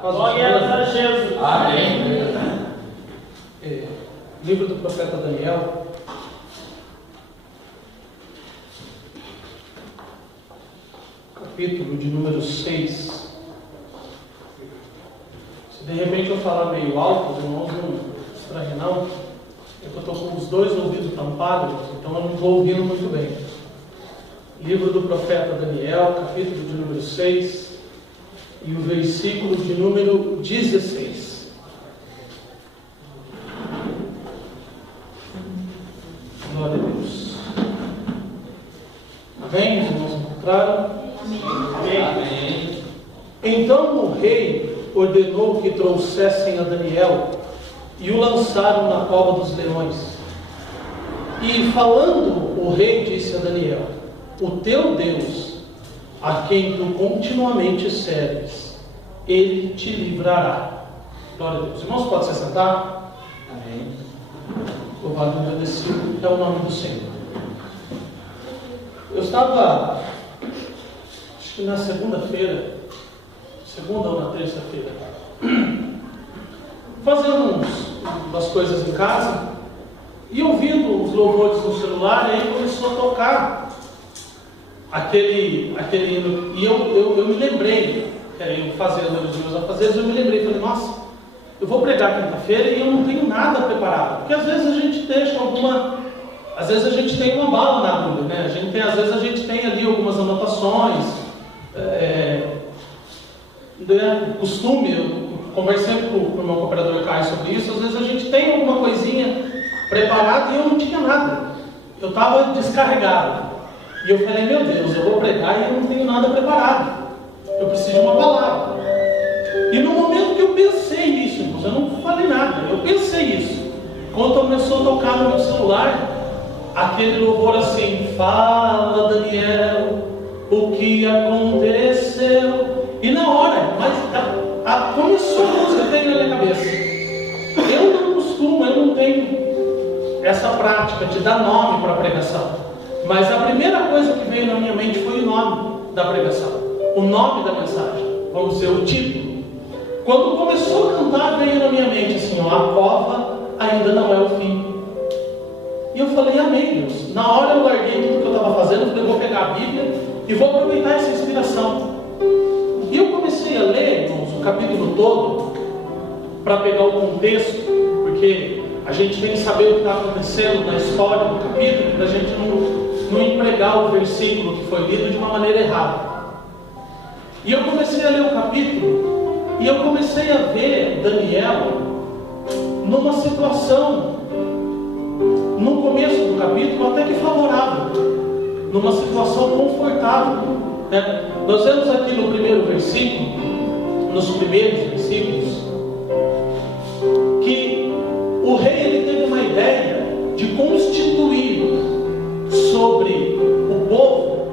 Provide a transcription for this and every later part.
Glória a Jesus. Amém. Livro do profeta Daniel, capítulo de número 6. Se de repente eu falar meio alto, os irmãos não estranhem não, é que eu estou com os dois ouvidos tampados, então eu não estou ouvindo muito bem. Livro do profeta Daniel, capítulo de número 6, e o versículo de número 16. Glória a Deus. Amém? Os irmãos encontraram? Amém. Então o rei ordenou que trouxessem a Daniel e o lançaram na cova dos leões. E falando, o rei disse a Daniel: o teu Deus, a quem tu continuamente serves, ele te livrará. Glória a Deus. Irmãos, pode se sentar? Amém. Louvado e agradecido é o nome do Senhor. Eu estava, acho que na segunda-feira, segunda ou na terça-feira, fazendo umas coisas em casa e ouvindo os louvores no celular, e aí começou a tocar aquele hino, e eu me lembrei, eu fazendo os meus afazeres, eu me lembrei, falei, nossa, eu vou pregar quinta-feira e eu não tenho nada preparado, porque às vezes a gente deixa às vezes a gente tem uma bala na agulha, né? Às vezes a gente tem ali algumas anotações, costume, eu conversei com o meu cooperador Caio sobre isso, às vezes a gente tem alguma coisinha preparada e eu não tinha nada, eu estava descarregado, e eu falei, meu Deus, eu vou pregar e eu não tenho nada preparado, eu preciso de uma palavra. E no momento que eu pensei nisso, irmãos, eu não falei nada, eu pensei isso, quando começou a tocar no meu celular aquele louvor assim: fala, Daniel, o que aconteceu? E na hora, começou a música, veio na minha cabeça. Eu não tenho essa prática de dar nome para a pregação, mas a primeira coisa que veio na minha mente foi o nome da pregação, o nome da mensagem, vamos dizer, o título. Quando começou a cantar, veio na minha mente assim: ó, a cova ainda não é o fim. E eu falei, amém, Deus. Na hora eu larguei tudo que eu estava fazendo, eu falei, vou pegar a Bíblia e vou aproveitar essa inspiração. E eu comecei a ler, irmãos, o capítulo todo, para pegar o contexto, porque a gente tem que saber o que está acontecendo na história do capítulo, para a gente não empregar o versículo que foi lido de uma maneira errada. E eu comecei a ler o capítulo, e eu comecei a ver Daniel numa situação, no começo do capítulo, até que favorável, numa situação confortável, né? Nós vemos aqui no primeiro versículo, nos primeiros versículos, que o rei ele teve uma ideia de constituir sobre o povo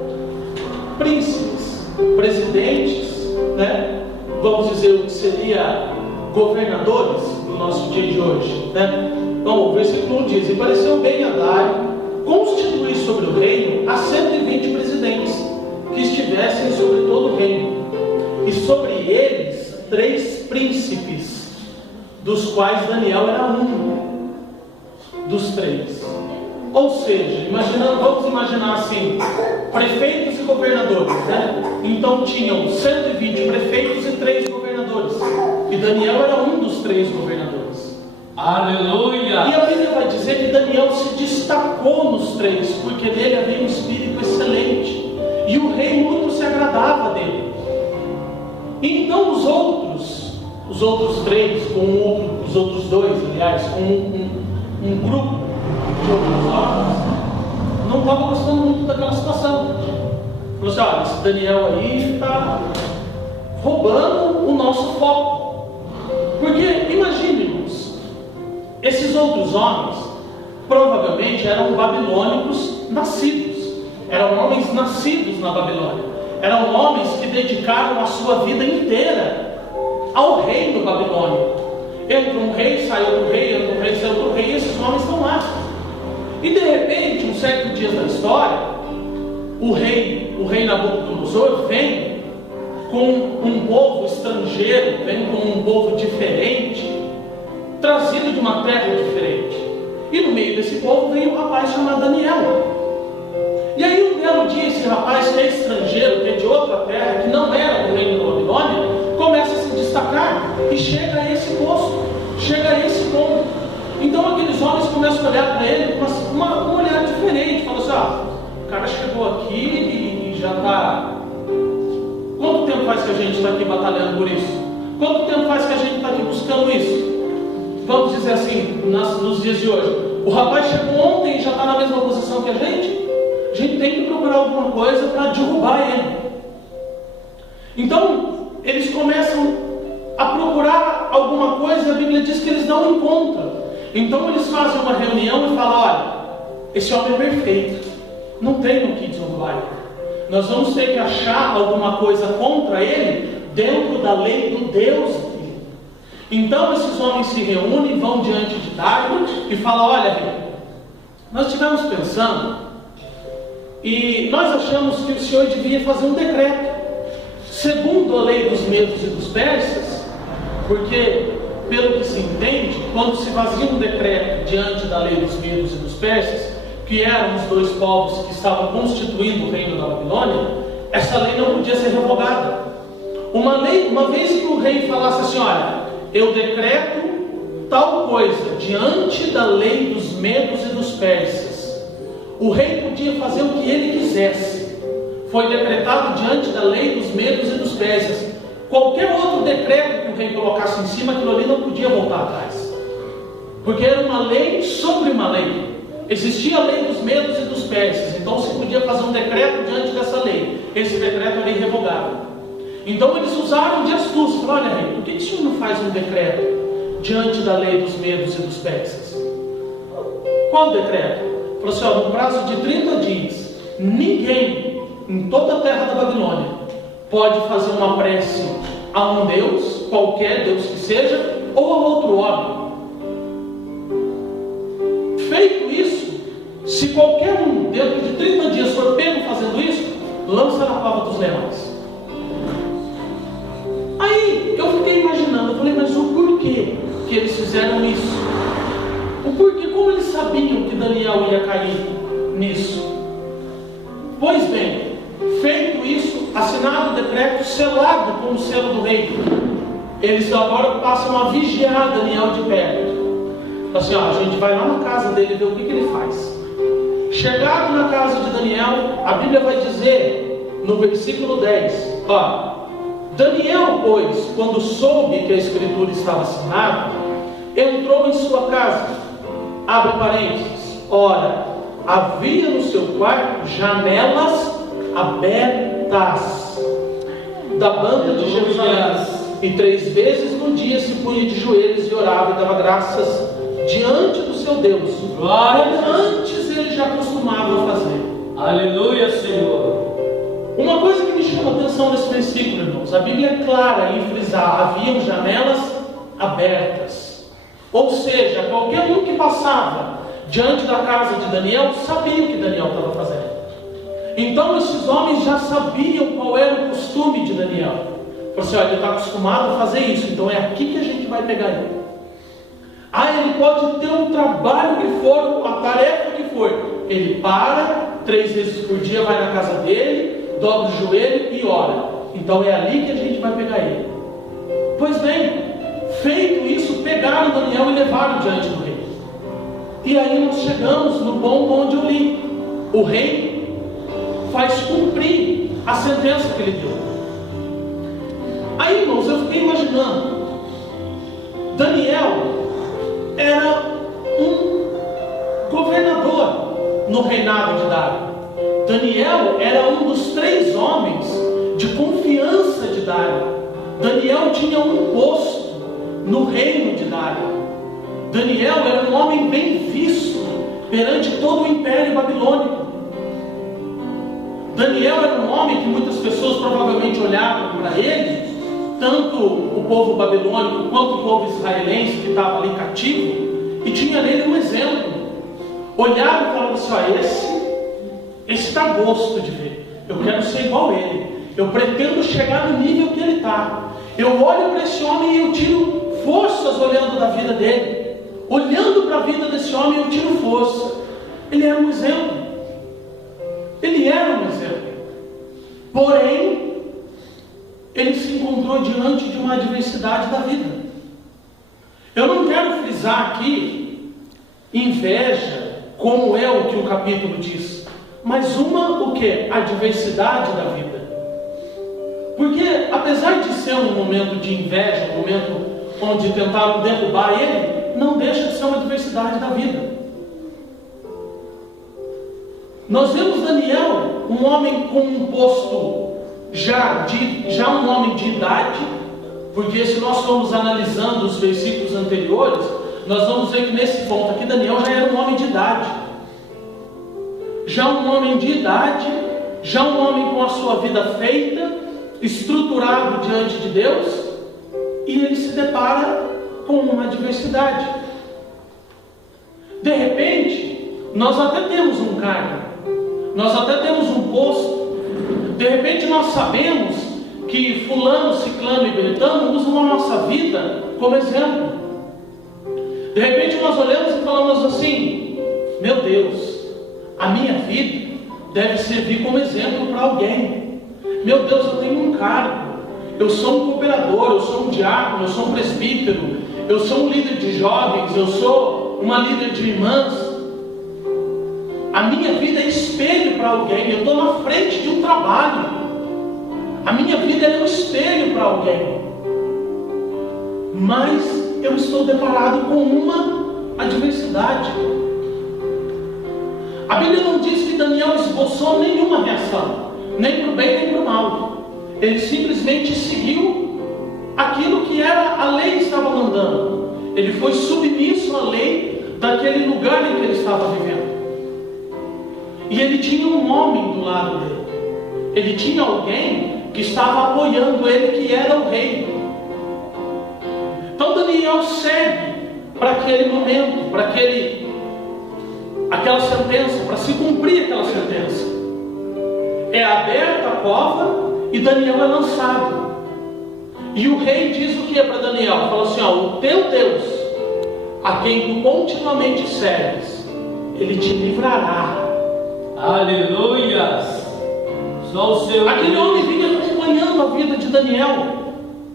príncipes, presidentes, né? Vamos dizer o que seria governadores no nosso dia de hoje, né? Então, o versículo 1 diz: e pareceu bem a Dário constituir sobre o reino a 120 presidentes que estivessem sobre todo o reino, e sobre eles 3 príncipes, dos quais Daniel era um dos 3. Ou seja, vamos imaginar assim, prefeitos e governadores, né? Então tinham 120 prefeitos e 3 governadores, e Daniel era um dos 3 governadores. Aleluia! E a Bíblia vai dizer que Daniel se destacou nos 3, porque nele havia um espírito excelente, e o rei muito se agradava dele. E então os outros 3, os outros 2, aliás, com um grupo de outros homens, não estavam gostando muito daquela situação. Falou assim: olha, esse Daniel aí está roubando o nosso foco. Porque imagine, irmãos, esses outros homens provavelmente eram babilônicos nascidos, eram homens nascidos na Babilônia, eram homens que dedicaram a sua vida inteira ao reino babilônico. Entra um rei, sai outro rei, entra um rei, sai outro rei, e esses homens estão lá. E de repente, um certo dia da história, o rei Nabucodonosor vem com um povo estrangeiro estrangeiro, vem com um povo diferente, trazido de uma terra diferente. E no meio desse povo veio um rapaz chamado Daniel. E aí um belo dia esse rapaz que é estrangeiro, que é de outra terra, que não era do reino da Babilônia, começa a se destacar e chega a esse posto, chega a esse ponto. Então aqueles homens começam a olhar para ele com um olhar diferente, falam assim, o cara chegou aqui e já está... Quanto tempo faz que a gente está aqui batalhando por isso? Quanto tempo faz que a gente está aqui buscando isso? Vamos dizer assim, nos dias de hoje, o rapaz chegou ontem e já está na mesma posição que a gente tem que procurar alguma coisa para derrubar ele. Então, eles começam a procurar alguma coisa e a Bíblia diz que eles não encontram. Então, eles fazem uma reunião e falam, olha, esse homem é perfeito, não tem no que derrubar ele. Nós vamos ter que achar alguma coisa contra ele dentro da lei do Deus dele. Então, esses homens se reúnem, vão diante de Dário e falam, olha, rei, nós estivemos pensando e nós achamos que o Senhor devia fazer um decreto, segundo a lei dos medos e dos persas, porque, pelo que se entende, quando se fazia um decreto diante da lei dos medos e dos persas, que eram os dois povos que estavam constituindo o reino da Babilônia, essa lei não podia ser revogada. Uma vez que o rei falasse assim, olha, eu decreto tal coisa diante da lei dos medos e dos persas, o rei podia fazer o que ele quisesse. Foi decretado diante da lei dos medos e dos persas. Qualquer outro decreto que o rei colocasse em cima, aquilo ali não podia voltar atrás, porque era uma lei sobre uma lei. Existia a lei dos medos e dos persas, então se podia fazer um decreto diante dessa lei. Esse decreto era irrevogável. Então eles usaram de astúcia. Falaram, olha, rei, por que o senhor não faz um decreto diante da lei dos medos e dos persas? Qual decreto? Falou assim, no prazo de 30 dias, ninguém em toda a terra da Babilônia pode fazer uma prece a um Deus, qualquer Deus que seja, ou a outro homem. Feito isso, se qualquer um dentro de 30 dias for pego fazendo isso, lança na cova dos leões. Aí eu fiquei imaginando, eu falei, mas o porquê que eles fizeram isso? O porquê, como eles sabiam que Daniel ia cair nisso? Pois bem, feito isso, assinado o decreto, selado com o selo do rei, eles agora passam a vigiar Daniel de perto. Assim, a gente vai lá na casa dele ver o que ele faz. Chegado na casa de Daniel, a Bíblia vai dizer no versículo 10, Daniel, pois, quando soube que a escritura estava assinada, entrou em sua casa. Abre parênteses. Ora, havia no seu quarto janelas abertas da banda de Jerusalém, e 3 vezes no dia se punha de joelhos e orava e dava graças diante do seu Deus, como antes ele já costumava fazer. Aleluia, Senhor. Uma coisa que me chama a atenção nesse versículo, irmãos, a Bíblia é clara em frisar, haviam janelas abertas. Ou seja, qualquer um que passava diante da casa de Daniel sabia o que Daniel estava fazendo. Então esses homens já sabiam qual era o costume de Daniel. Falaram assim, ele está acostumado a fazer isso, então é aqui que a gente vai pegar ele. Ele pode ter um trabalho que for, a tarefa que for, ele para, 3 vezes por dia vai na casa dele, dobra o joelho e ora. Então é ali que a gente vai pegar ele. Pois bem, feito isso, pegaram Daniel e levaram diante do rei. E aí nós chegamos no ponto onde eu li. O rei faz cumprir a sentença que ele deu. Aí, irmãos, eu fiquei imaginando, Daniel era um governador no reinado de Dário. Daniel era um dos 3 homens de confiança de Dário. Daniel tinha um posto no reino de Dário. Daniel era um homem bem visto perante todo o império babilônico. Daniel era um homem que muitas pessoas provavelmente olhavam para ele, tanto o povo babilônico quanto o povo israelense que estava ali cativo, e tinha nele um exemplo. Olhavam e falavam assim, esse está a gosto de ver, eu quero ser igual a ele, eu pretendo chegar no nível que ele está. Eu olho para esse homem e eu tiro forças olhando da vida dele. Olhando para a vida desse homem, eu tiro força. Ele era um exemplo. Ele era um exemplo. Porém, ele se encontrou diante de uma adversidade da vida. Eu não quero frisar aqui inveja, como é o que o capítulo diz, mas o que? Adversidade da vida. Porque apesar de ser um momento de inveja, um momento onde tentaram derrubar ele, não deixa de ser uma adversidade da vida. Nós vemos Daniel, um homem com um posto já um homem de idade, porque se nós formos analisando os versículos anteriores, nós vamos ver que nesse ponto aqui Daniel já era um homem de idade. Já um homem de idade, já um homem com a sua vida feita, estruturado diante de Deus, e ele se depara com uma adversidade. De repente, nós até temos um cargo, nós até temos um posto, de repente nós sabemos que fulano, ciclano e beltrano usam a nossa vida como exemplo. De repente nós olhamos e falamos assim: meu Deus, a minha vida deve servir como exemplo para alguém. Meu Deus, eu tenho um cargo, eu sou um cooperador, eu sou um diácono, eu sou um presbítero, eu sou um líder de jovens, eu sou uma líder de irmãs. A minha vida é espelho para alguém, eu estou na frente de um trabalho. A minha vida é um espelho para alguém. Mas eu estou deparado com uma adversidade. A Bíblia não diz que Daniel esboçou nenhuma reação, nem para o bem nem para o mal. Ele simplesmente seguiu aquilo que a lei estava mandando. Ele foi submisso à lei daquele lugar em que ele estava vivendo. E ele tinha um homem do lado dele. Ele tinha alguém que estava apoiando ele, que era o rei. Então Daniel segue para aquele momento, para aquela sentença, para se cumprir aquela sentença. É aberta a cova e Daniel é lançado. E o rei diz o que para Daniel? Fala assim: o teu Deus, a quem tu continuamente serves, ele te livrará. Aleluias! Só o Senhor. Aquele homem vinha acompanhando a vida de Daniel.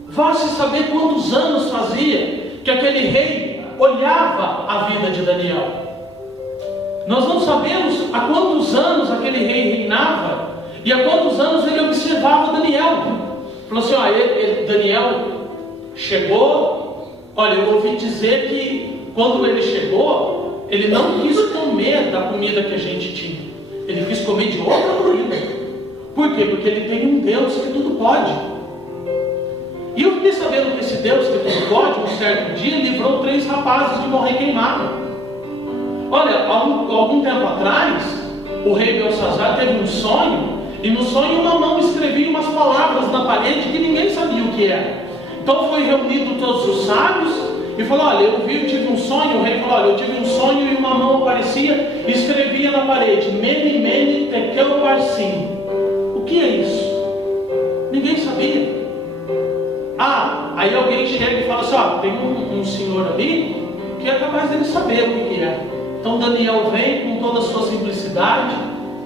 Vá-se saber quantos anos fazia que aquele rei olhava a vida de Daniel. Nós não sabemos há quantos anos aquele rei reinava e há quantos anos ele observava Daniel. Falou assim: Daniel chegou. Olha, eu ouvi dizer que quando ele chegou, ele não quis comer da comida que a gente tinha. Ele quis comer de outra comida. Por quê? Porque ele tem um Deus que tudo pode. E eu fiquei sabendo que esse Deus que tudo pode, um certo dia, livrou 3 rapazes de morrer queimado. Olha, algum tempo atrás, o rei Belsazar teve um sonho, e no sonho uma mão escrevia umas palavras na parede que ninguém sabia o que era. Então foi reunido todos os sábios e falou: olha, eu tive um sonho. O rei falou: olha, eu tive um sonho e uma mão aparecia e escrevia na parede: Mene, Mene, Tekel, Parsim. O que é isso? Ninguém sabia. Aí alguém chega e fala assim: tem um senhor ali que é capaz dele saber o que é. Então Daniel vem com toda a sua simplicidade.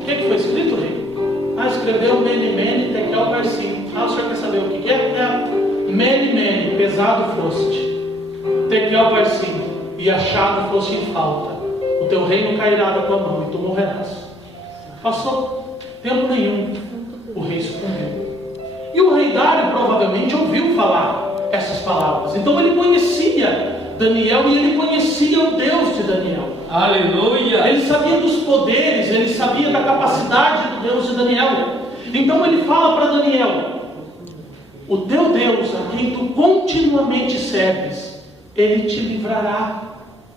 O que foi escrito, rei? Escreveu Mene, Mene, Tekel, Parsim. O senhor quer saber o que é? Mene, Mene, pesado foste, Tekel, Parsim, e achado foste em falta. O teu reino cairá da tua mão e tu morrerás. Passou tempo nenhum, o rei sucumbiu. E o rei Dário provavelmente ouviu falar essas palavras. Então ele conhecia Daniel e ele conhecia o Deus de Daniel. Aleluia! Ele sabia dos poderes, ele sabia da capacidade do Deus de Daniel. Então ele fala para Daniel: o teu Deus, a quem tu continuamente serves, ele te livrará.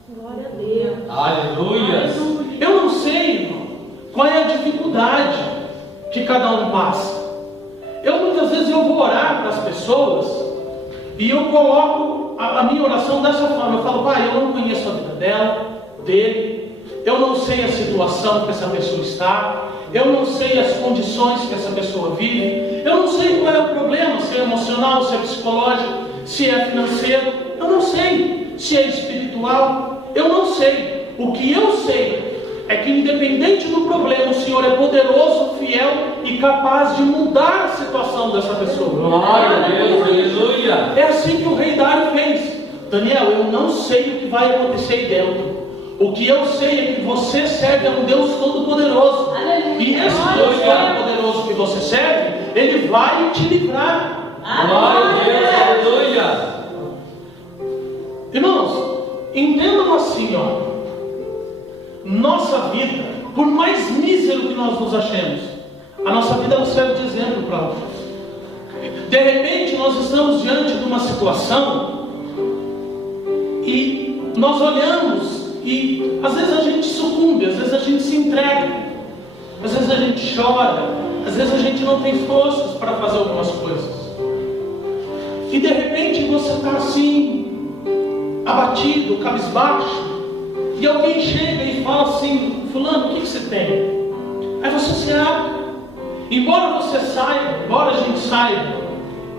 Glória a Deus. Aleluia! Eu não sei, irmão, qual é a dificuldade que cada um passa. Muitas vezes eu vou orar para as pessoas e eu coloco a minha oração dessa forma. Eu falo: pai, eu não conheço a vida dele, eu não sei a situação que essa pessoa está, Eu não sei as condições que essa pessoa vive. Eu não sei qual é o problema, se é emocional, se é psicológico, se é financeiro. Eu não sei se é espiritual. Eu não sei. O que eu sei é que independente do problema, o Senhor é poderoso, fiel e capaz de mudar a situação dessa pessoa. Glória a Deus, aleluia. É assim que o rei Dário fez. Daniel, eu não sei o que vai acontecer aí dentro. O que eu sei é que você serve a um Deus Todo-Poderoso. E esse Deus Todo-Poderoso que você serve, Ele vai te livrar. Glória a Deus, aleluia. Irmãos, entendam assim, ó. Nossa vida, por mais mísero que nós nos achemos, a nossa vida ela serve de exemplo para outros. De repente nós estamos diante de uma situação e nós olhamos e às vezes a gente sucumbe, às vezes a gente se entrega, às vezes a gente chora, às vezes a gente não tem forças para fazer algumas coisas. E de repente você está assim, abatido, cabisbaixo, e alguém chega e fala assim: fulano, o que você tem? Aí você se abre. Embora você saiba, embora a gente saiba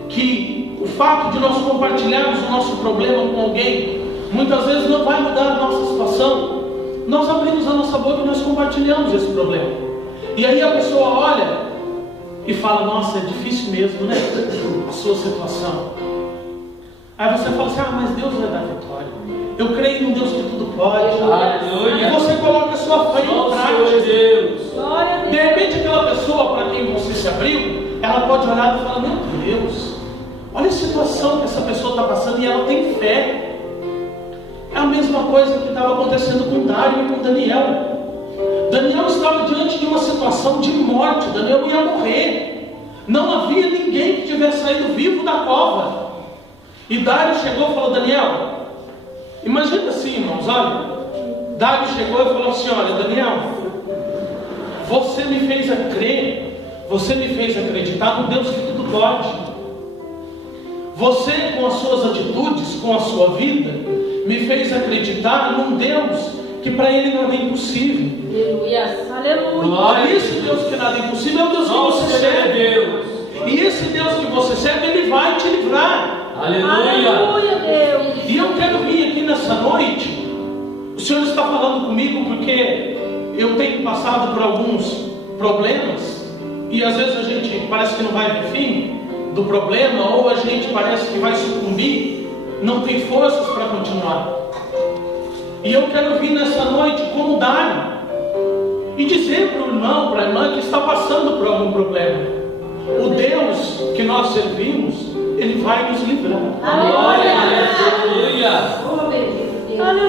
que o fato de nós compartilharmos o nosso problema com alguém muitas vezes não vai mudar a nossa situação, nós abrimos a nossa boca e nós compartilhamos esse problema. E aí a pessoa olha e fala: nossa, é difícil mesmo, né? A sua situação. Aí você fala assim: ah, mas Deus vai dar vitória. Eu creio num Deus que tudo pode. Aleluia. E você coloca a sua fé em prática. Deus. De repente aquela pessoa para quem você se abriu, ela pode olhar e falar: meu Deus, olha a situação que essa pessoa está passando e ela tem fé. É a mesma coisa que estava acontecendo com Dário e com Daniel. Daniel estava diante de uma situação de morte. Daniel ia morrer. Não havia ninguém que tivesse saído vivo da cova. E Dário chegou e falou: Daniel, imagina assim, irmãos, olha. Dário chegou e falou assim: olha, Daniel, você me fez crer, você me fez acreditar no Deus que tudo pode. Você, com as suas atitudes, com a sua vida, me fez acreditar num Deus que para Ele nada é impossível. Aleluia. E esse Deus que nada é impossível é o Deus que você serve. E esse Deus que você serve, Ele vai te livrar. Aleluia. Deus. E eu quero vir aqui nessa noite. O Senhor está falando comigo porque eu tenho passado por alguns problemas e às vezes a gente parece que não vai ver fim do problema, ou a gente parece que vai sucumbir, não tem forças para continuar. E eu quero vir nessa noite como Dário e dizer para o irmão, para a irmã que está passando por algum problema: o Deus que nós servimos, Ele vai nos livrar. Aleluia.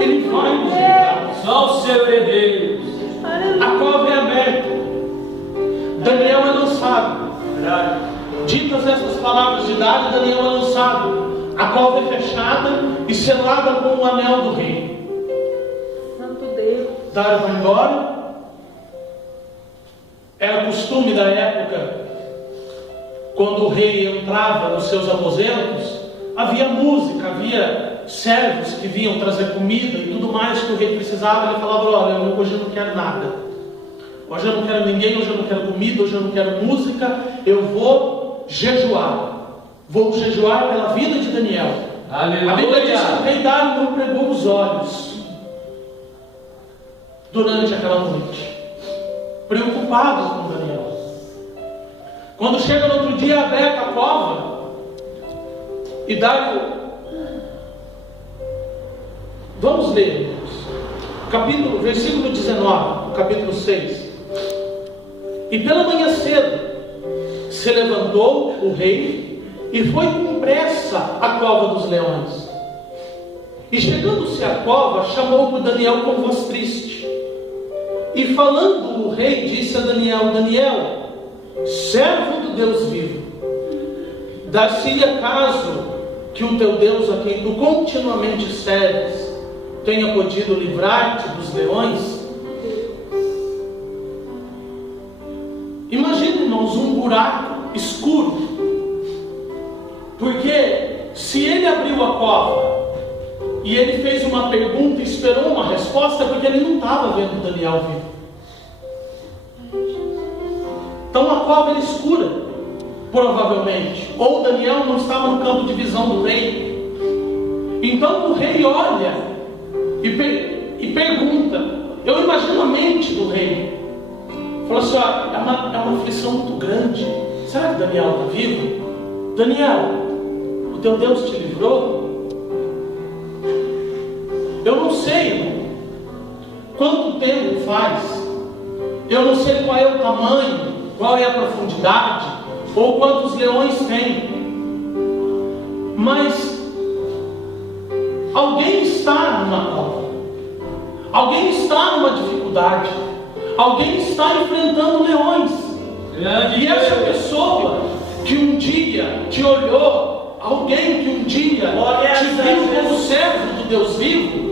Ele vai nos livrar. Só o seu é Deus. A cova é aberta. Daniel é lançado. Ditas essas palavras de Dário, Daniel é lançado. A cova é fechada e selada com o anel do rei. Santo Deus. Dário vai embora. Era costume da época, quando o rei entrava nos seus aposentos, havia música, havia servos que vinham trazer comida e tudo mais que o rei precisava. Ele falava: olha, hoje eu não quero nada, hoje eu não quero ninguém, hoje eu não quero comida, hoje eu não quero música, eu vou jejuar pela vida de Daniel. Aleluia. A Bíblia diz que o rei Dário não pregou os olhos durante aquela noite, preocupado com Daniel. Quando chega no outro dia, aberta a cova, e Dário, vamos ler, versículo 19, capítulo 6. E pela manhã cedo se levantou o rei e foi com pressa à cova dos leões. E chegando-se à cova, chamou por Daniel com voz triste. E falando o rei, disse a Daniel: Daniel, servo do Deus vivo, dar-se-ia caso que o teu Deus, a quem tu continuamente serves, tenha podido livrar-te dos leões? Imagina, irmãos, um buraco escuro, porque se ele abriu a cova e ele fez uma pergunta e esperou uma resposta, porque ele não estava vendo Daniel vivo. Então a cova era escura, provavelmente. Ou Daniel não estava no campo de visão do rei. Então o rei olha e pergunta. Eu imagino a mente do rei. Falou assim: ó, é uma aflição muito grande. Será que Daniel está vivo? Daniel, o teu Deus te livrou? Eu não sei quanto tempo faz. Eu não sei qual é o tamanho, qual é a profundidade, ou quantos leões tem. Mas alguém está numa cova. Alguém está numa dificuldade. Alguém está enfrentando leões. E essa pessoa que um dia te olhou, alguém que um dia te viu como servo do Deus vivo,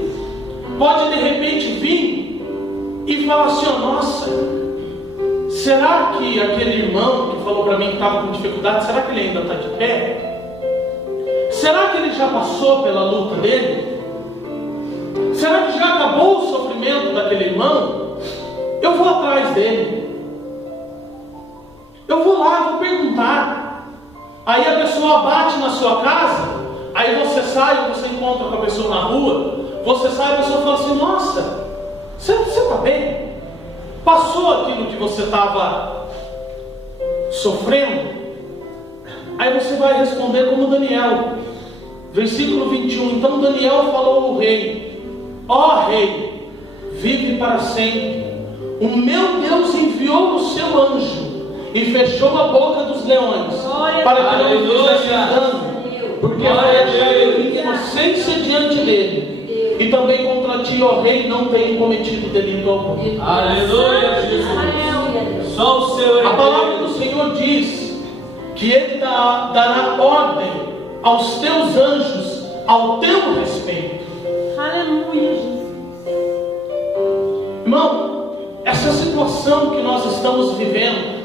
pode de repente vir e falar assim: ó, nossa, será que aquele irmão que falou para mim que estava com dificuldade, será que ele ainda está de pé? Será que ele já passou pela luta dele? Será que já acabou o sofrimento daquele irmão? Eu vou atrás dele. Eu vou lá, vou perguntar. Aí a pessoa bate na sua casa, aí você sai, você encontra com a pessoa na rua, você sai e a pessoa fala assim: nossa, você está bem? Passou aquilo que você estava sofrendo? Aí você vai responder como Daniel, versículo 21. Então Daniel falou ao rei: ó rei, vive para sempre. O meu Deus enviou o seu anjo e fechou a boca dos leões, para que não fizessem dano, porque vai achar inocência diante dele. E também contra ti, ó rei, não tenho cometido delito algum. Aleluia, Jesus. Só o Senhor. A palavra do Senhor diz que Ele dará ordem aos teus anjos ao teu respeito. Aleluia, Jesus. Irmão, essa situação que nós estamos vivendo,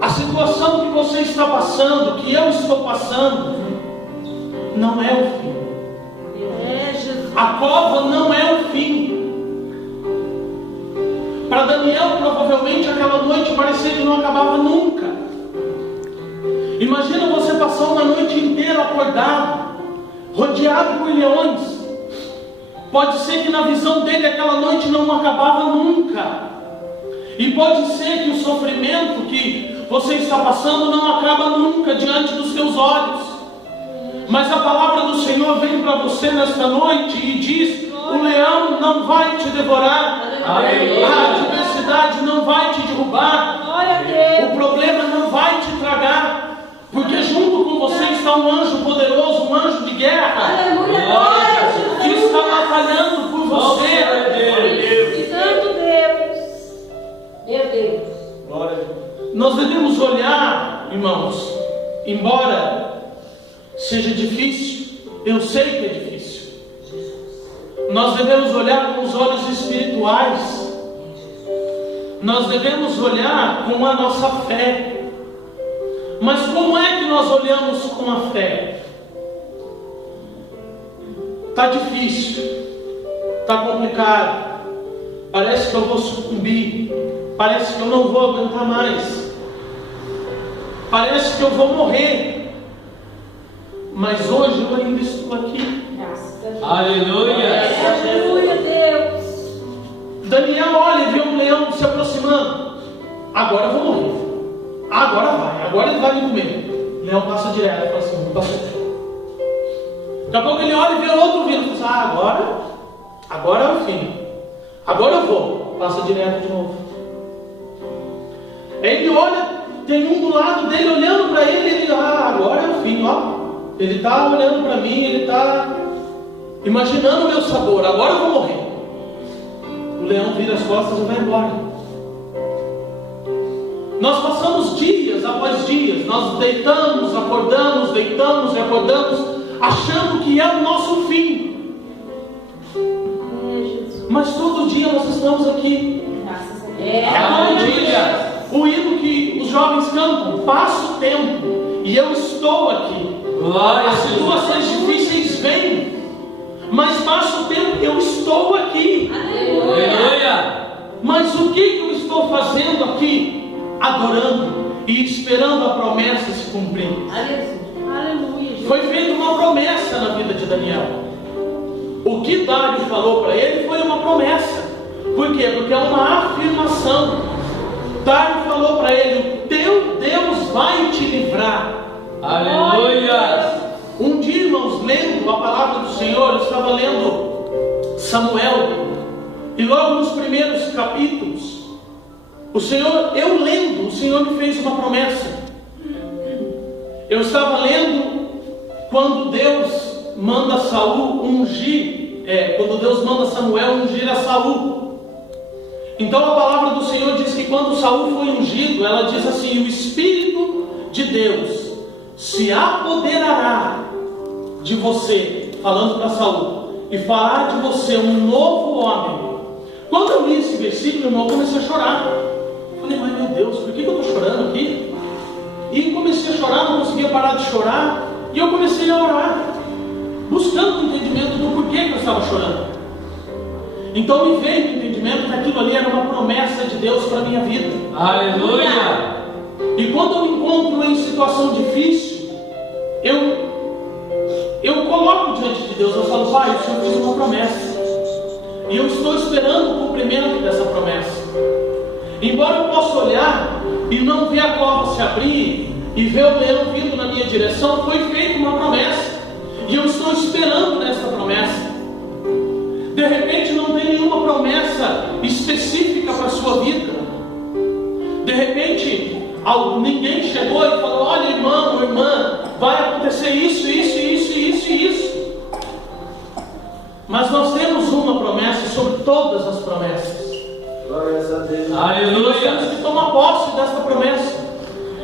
a situação que você está passando, que eu estou passando, não é o fim. A cova não é o fim. Para Daniel, provavelmente aquela noite parecia que não acabava nunca. Imagina você passar uma noite inteira acordado, rodeado por leões. Pode ser que na visão dele aquela noite não acabava nunca. E pode ser que o sofrimento que você está passando não acaba nunca diante dos teus olhos. Mas a palavra do Senhor vem para você nesta noite e diz: o leão não vai te devorar. A adversidade não vai te derrubar. O problema não vai te tragar. Porque junto com você está um anjo poderoso, um anjo de guerra, que está batalhando por você. Santo Deus. Meu Deus. Nós devemos olhar, irmãos, embora seja difícil, eu sei que é difícil. Nós devemos olhar com os olhos espirituais. Nós devemos olhar com a nossa fé. Mas como é que nós olhamos com a fé? Está difícil, está complicado, parece que eu vou sucumbir, parece que eu não vou aguentar mais, parece que eu vou morrer, mas hoje eu ainda estou aqui. Aleluia. Aleluia, Deus. Daniel olha e vê um leão se aproximando. Agora eu vou morrer. Agora ele vai me comer. O leão passa direto e fala assim: não passou. Daqui a pouco ele olha e vê outro vindo e fala: agora é o fim. Agora eu vou. Passa direto de novo. Aí ele olha, tem um do lado dele olhando para ele, ele: agora é o fim, ó. Ele está olhando para mim, ele está imaginando o meu sabor. Agora eu vou morrer. O leão vira as costas e vai embora. Nós passamos dias após dias, nós deitamos, acordamos, deitamos e acordamos, achando que é o nosso fim. Mas todo dia nós estamos aqui. Todo dia. O hino que os jovens cantam: passa o tempo e eu estou aqui. As situações difíceis vêm, mas passa o tempo e eu estou aqui. Aleluia. Mas o que eu estou estou fazendo aqui? Adorando e esperando a promessa se cumprir. Aleluia, Jesus. Foi feita uma promessa na vida de Daniel. O que Dário falou para ele foi uma promessa. Por quê? Porque é uma afirmação. Dário falou para ele: o teu Deus vai te livrar. Aleluia. Um dia, irmãos, lendo a palavra do Senhor, eu estava lendo Samuel, e logo nos primeiros capítulos, o Senhor me fez uma promessa. Eu estava lendo quando Deus manda Saul ungir, quando Deus manda Samuel ungir a Saul. Então a palavra do Senhor diz que quando Saul foi ungido, ela diz assim: o Espírito de Deus se apoderará de você, falando para Saul, e fará de você um novo homem. Quando eu li esse versículo, irmão, eu comecei a chorar. Falei: mas meu Deus, por que eu estou chorando aqui? E comecei a chorar, não conseguia parar de chorar. E eu comecei a orar, buscando o entendimento do porquê que eu estava chorando. Então me veio o entendimento que aquilo ali era uma promessa de Deus para a minha vida. Aleluia. E quando eu me encontro em situação difícil, eu coloco diante de Deus, eu falo: Pai, o Senhor fez uma promessa, e eu estou esperando o cumprimento dessa promessa. Embora eu possa olhar e não ver a cova se abrir, e ver o leão vindo na minha direção, foi feita uma promessa, e eu estou esperando nessa promessa. De repente não tem nenhuma promessa específica para a sua vida. De repente ninguém chegou e falou: olha, irmão ou irmã, vai acontecer isso. Mas nós temos uma promessa sobre todas as promessas. Glórias a Deus. E nós temos que tomar posse dessa promessa.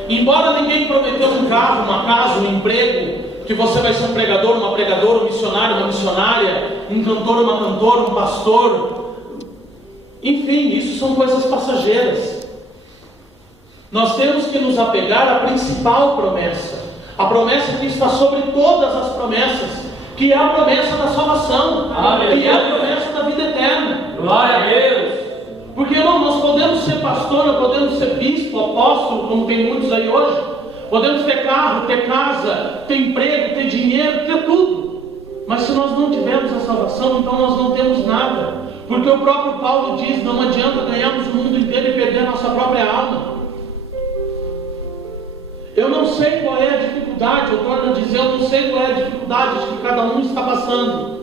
Embora ninguém prometeu um carro, uma casa, um emprego, que você vai ser um pregador, uma pregadora, um missionário, uma missionária, um cantor, uma cantora, um pastor, enfim, isso são coisas passageiras. Nós temos que nos apegar à principal promessa, a promessa que está sobre todas as promessas, que é a promessa da salvação, que é a promessa da vida eterna. Glória a Deus. Porque, irmão, nós podemos ser pastor, podemos ser bispo, apóstolo, como tem muitos aí hoje, podemos ter carro, ter casa, ter emprego, ter dinheiro, ter tudo, mas se nós não tivermos a salvação, então nós não temos nada. Porque o próprio Paulo diz: não adianta ganharmos o mundo inteiro e perder a nossa própria alma. Eu não sei qual é a dificuldade, eu torno a dizer, eu não sei qual é a dificuldade que cada um está passando,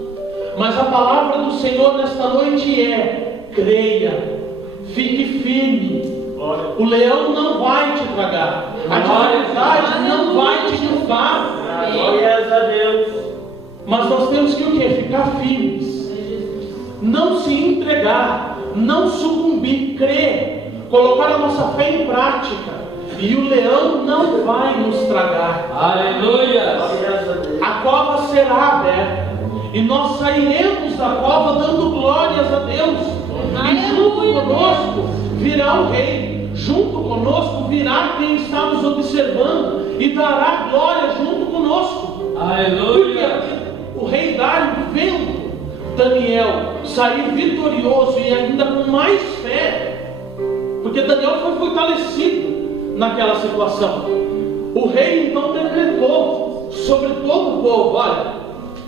mas a palavra do Senhor nesta noite é: creia, fique firme. O leão não vai te tragar, a dificuldade não vai te derrubar. Glórias a Deus. Mas nós temos que o quê? Ficar firmes, não se entregar, não sucumbir, crer, colocar a nossa fé em prática. E o leão não vai nos tragar. Aleluia. A cova será aberta, e nós sairemos da cova dando glórias a Deus. E junto conosco virá o rei, junto conosco virá quem está nos observando e dará glória junto conosco. Aleluia. Porque o rei Dário, vendo Daniel sair vitorioso e ainda com mais fé, porque Daniel foi fortalecido naquela situação, o rei então decretou sobre todo o povo: olha,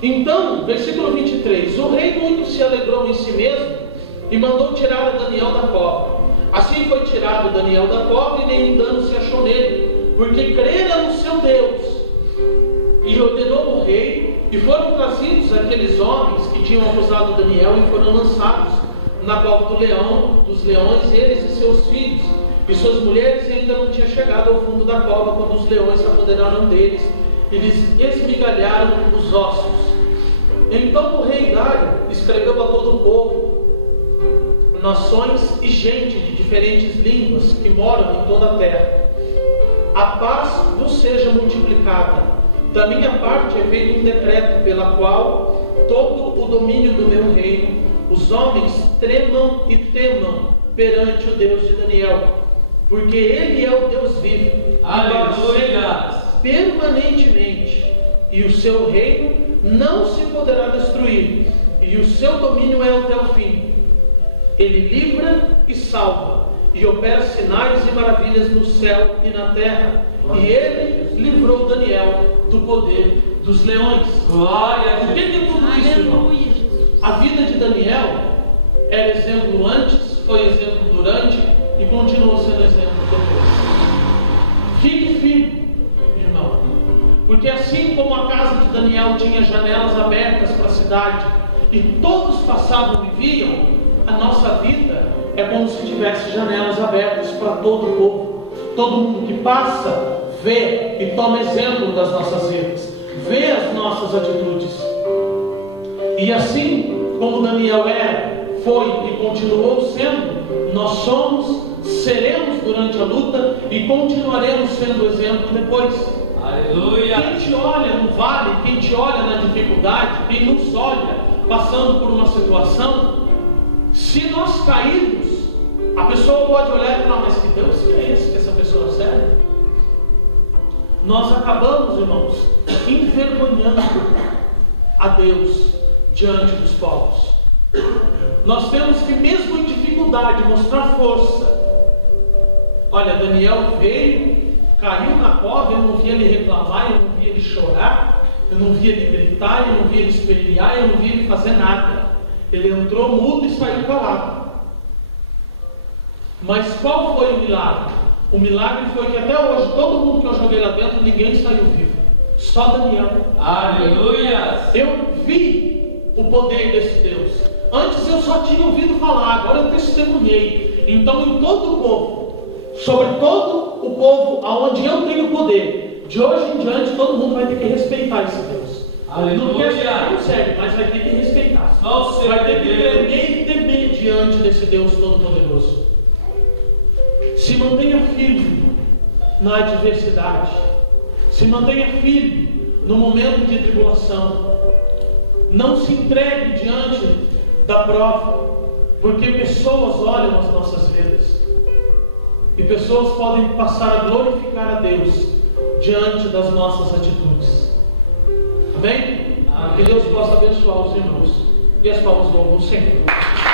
então, versículo 23, o rei muito se alegrou em si mesmo e mandou tirar a Daniel da cova. Assim foi tirado Daniel da cova, e nenhum dano se achou nele, porque crera no seu Deus. E ordenou o rei, e foram trazidos aqueles homens que tinham acusado Daniel, e foram lançados na cova dos leões, eles e seus filhos e suas mulheres, ainda não tinham chegado ao fundo da cova quando os leões se apoderaram deles e lhes esmigalharam os ossos. Então o rei Dário escreveu a todo o povo, nações e gente de diferentes línguas que moram em toda a terra: a paz vos seja multiplicada. Da minha parte é feito um decreto pela qual todo o domínio do meu reino, os homens tremam e temam perante o Deus de Daniel, porque Ele é o Deus vivo, aleluia, permanentemente, e o seu reino não se poderá destruir, e o seu domínio é até o fim. Ele livra e salva, e opera sinais e maravilhas no céu e na terra. E ele livrou Daniel do poder dos leões. Glória a Por que tudo isso, irmão? Aleluia, Jesus. A vida de Daniel era exemplo antes, foi exemplo durante e continuou sendo exemplo depois. Fique firme, irmão. Porque assim como a casa de Daniel tinha janelas abertas para a cidade e todos passavam e viam, a nossa vida é como se tivesse janelas abertas para todo o povo. Todo mundo que passa, vê e toma exemplo das nossas vidas, vê as nossas atitudes. E assim como Daniel era, foi e continuou sendo, nós somos, seremos durante a luta e continuaremos sendo exemplo depois. Aleluia. Quem te olha no vale, quem te olha na dificuldade, quem nos olha passando por uma situação, se nós cairmos, a pessoa pode olhar e falar, mas que Deus que é esse que essa pessoa serve? Nós acabamos, irmãos, envergonhando a Deus diante dos povos. Nós temos que, mesmo em dificuldade, mostrar força. Olha, Daniel veio, caiu na cova, eu não vi ele reclamar, eu não vi ele chorar, eu não vi ele gritar, eu não vi ele espernear, eu não vi ele fazer nada. Ele entrou mudo e saiu calado. Mas qual foi o milagre? O milagre foi que até hoje, todo mundo que eu joguei lá dentro, ninguém saiu vivo. Só Daniel. Aleluia. Eu vi o poder desse Deus. Antes eu só tinha ouvido falar, agora eu testemunhei. Então em todo o povo, sobre todo o povo aonde eu tenho poder, de hoje em diante todo mundo vai ter que respeitar esse Deus. Aleluia. Não serve, mas vai ter que respeitar. Só o Senhor Vai ter que Deus. tremer e temer diante desse Deus Todo-Poderoso. Se mantenha firme na adversidade. Se mantenha firme no momento de tribulação. Não se entregue diante da prova, porque pessoas olham as nossas vidas e pessoas podem passar a glorificar a Deus diante das nossas atitudes. Amém? Amém. Que Deus possa abençoar os irmãos. E as palmas louvam o Senhor.